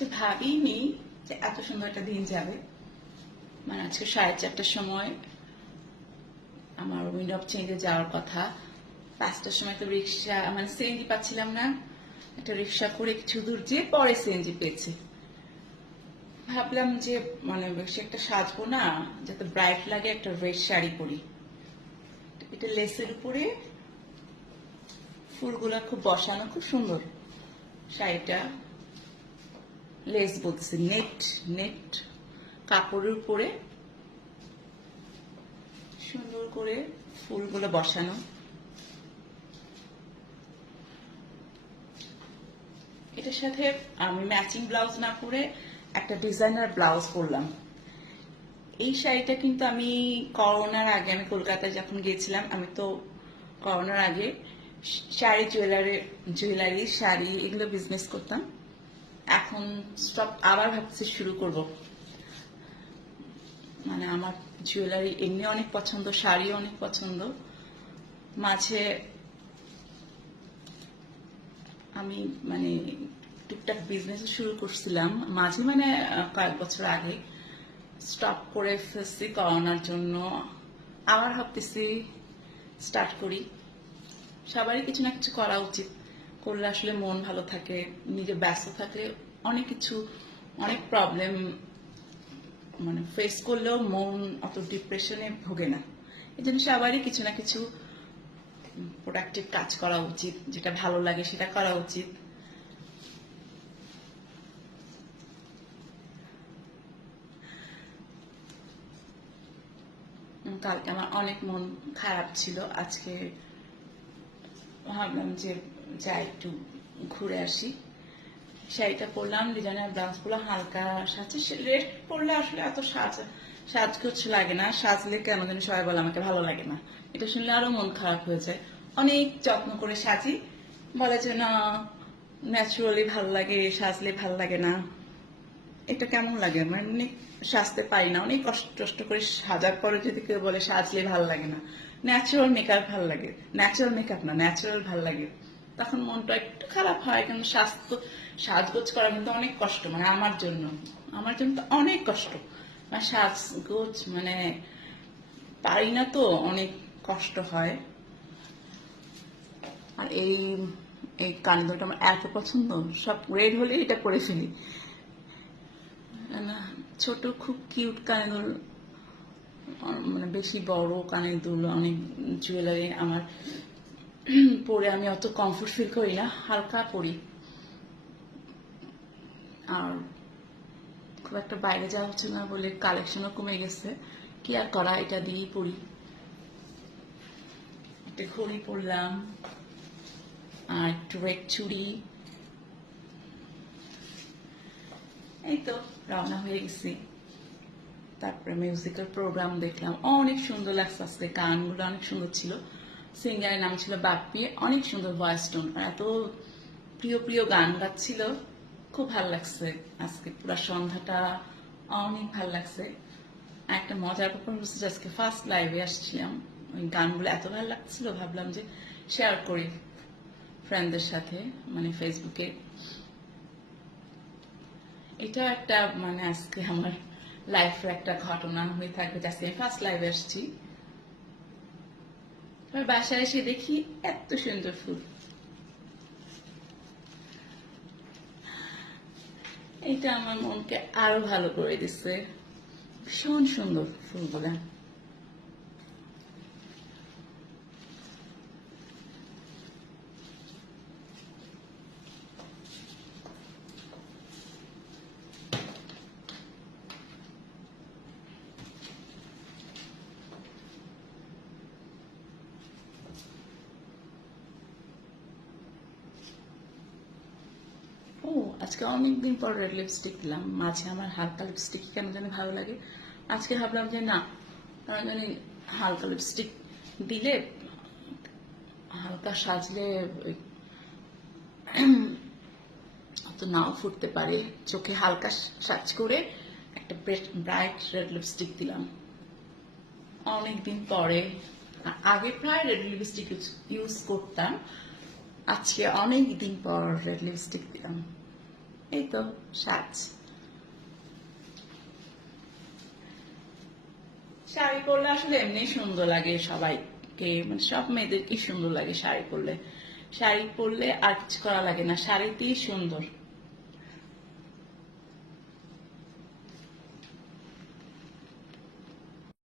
আজকে ভাবিনি যে এত সুন্দর একটা দিন যাবে। মানে আজকে 4:30টার সময় আমার উইন্ড অফ চেঞ্জে যাওয়ার কথা। 5টার সময় তো রিক্সা মানে সিএনজি পাচ্ছিলাম না, একটা রিক্সা করে কিছু দূর যেয়ে পরে সিএনজি পেয়েছি। ভাবলাম যে মানে বেশি একটা সাজবো না, যাতে ব্রাইট লাগে, একটা রেড শাড়ি পরি। এটা লেসের উপরে ফুলগুলা খুব বসানো, খুব সুন্দর শাড়িটা। লেস বলতেছে, নেট নেট কাপড়ের উপরে সুন্দর করে ফুলগুলো বসানো। এটার সাথে আমি ম্যাচিং ব্লাউজ না পরে একটা ডিজাইনার ব্লাউজ পরলাম। এই শাড়িটা কিন্তু আমি করোনার আগে, আমি কলকাতায় যখন গিয়েছিলাম, আমি তো করোনার আগে শাড়ি জুয়েলারি শাড়ি এগুলো বিজনেস করতাম। এখন স্টপ, আবার ভাবছি শুরু করব। মানে আমার জুয়েলারি এমনি অনেক পছন্দ, শাড়িও অনেক পছন্দ। মাঝে আমি মানে টুকটাক বিজনেস শুরু করছিলাম মাঝে, মানে কয়েক বছর আগে স্টপ করে ফেলছি করোনার জন্য। আবার ভাবতেছি স্টার্ট করি। সবারই কিছু না কিছু করা উচিত, করলে আসলে মন ভালো থাকে। নিজে ব্যস্ত থাকলে অনেক কিছু, অনেক প্রবলেম মানে ফেস করলেও মন অত ডিপ্রেশনে ভোগে না। এই জন্য সবারই কিছু না কিছু প্রোডাক্টিভ কাজ করা উচিত, যেটা ভালো লাগে সেটা করা উচিত। কালকে আমার অনেক মন খারাপ ছিল, আজকে ভাবলাম যে যাই একটু ঘুরে আসি। শাড়িটা পরলাম, ডিজাইনার ব্লাউজ পরলাম, হালকা সাজছে। রেড পরলে আসলে এত সাজগোজ লাগে না, সাজলে কেন যেন সবাই বলে আমাকে ভালো লাগে না। এটা শুনলে আরো মন খারাপ হয়ে যায়। অনেক যত্ন করে সাজি, বলে যে না ন্যাচুরালি ভালো লাগে, সাজলে ভালো লাগে না। এটা কেমন লাগে, মানে সাজতে পারি না, অনেক কষ্ট কষ্ট করে সাজার পরে যদি কেউ বলে সাজলে ভালো লাগে না, ন্যাচারাল মেকআপ ভালো লাগে, ন্যাচারাল মেকআপ না ন্যাচারাল ভালো লাগে, তখন মনটা একটু খারাপ হয়। কিন্তু সাজগোজ করা কিন্তু অনেক কষ্ট, মানে আমার জন্য তো অনেক কষ্ট। মানে সাজগোজ মানে পারি না তো, অনেক কষ্ট হয়। আর এই এই কানের দুলটা আমার এত পছন্দ, সব রেড হলে এটা পরে ফেলি। না, ছোট খুব কিউট কানের দুল, মানে বেশি বড় কানের দুল অনেক জুয়েলারি আমার পরে আমি অত কমফোর্ট ফিল করি না, হালকা পরি। আর খুব একটা বাইরে যাওয়া হচ্ছে না বলে কালেকশনও কমে গেছে, কি আর করা, এটা দিয়েই পরি। একটা ঘড়ি পরলাম আর একটু রেড চুড়ি। এই তো রওনা হয়ে গেছি। তারপরে মিউজিক্যাল প্রোগ্রাম দেখলাম, অনেক সুন্দর লাগছে। আজকে গানগুলো অনেক সুন্দর ছিল। সিঙ্গারের নাম ছিল বাপ্পি, অনেক সুন্দর ভয়েস টোন, আর এত প্রিয় প্রিয় গান গাচ্ছিল, খুব ভালো লাগছে। আজকে পুরো সন্ধ্যাটা অনেক ভালো লাগছে। একটা মজার ব্যাপার হচ্ছে যে আজকে ফার্স্ট লাইভে আসছিলাম, ওই গানগুলো এত ভালো লাগছিল, ভাবলাম যে শেয়ার করি ফ্রেন্ডদের সাথে, মানে ফেসবুকে। এটা একটা মানে আজকে আমার লাইফের একটা ঘটনা হয়ে থাকবে, আজকে আমি ফার্স্ট লাইভে আসছি। এবার বাসায় এসে দেখি এত সুন্দর ফুল। এটা আমার মনকে আরো ভালো করে দিচ্ছে, ভীষণ সুন্দর ফুলগুলা। ও, আজকে অনেকদিন পর রেড লিপস্টিক দিলাম। মাঝে আমার হালকা লিপস্টিক কেন জানি ভালো লাগে, আজকে ভাবলাম যে না, কেন জানি হালকা লিপস্টিক দিলে, হালকা সাজলে অত নাও ফুটতে পারে। চোখে হালকা সাজ করে একটা ব্রাইট রেড লিপস্টিক দিলাম অনেকদিন পরে। আগে প্রায় রেড লিপস্টিক ইউজ করতাম, আজকে অনেক দিন পর রেড লিপস্টিক দিলাম। এই তো সাজ। শাড়ি পরলে আসলে এমনি সুন্দর লাগে সবাইকে, মানে সব মেয়েদেরকে সুন্দর লাগে শাড়ি পরলে। শাড়ি পরলে আর কিছু করা লাগে না, শাড়িতেই সুন্দর।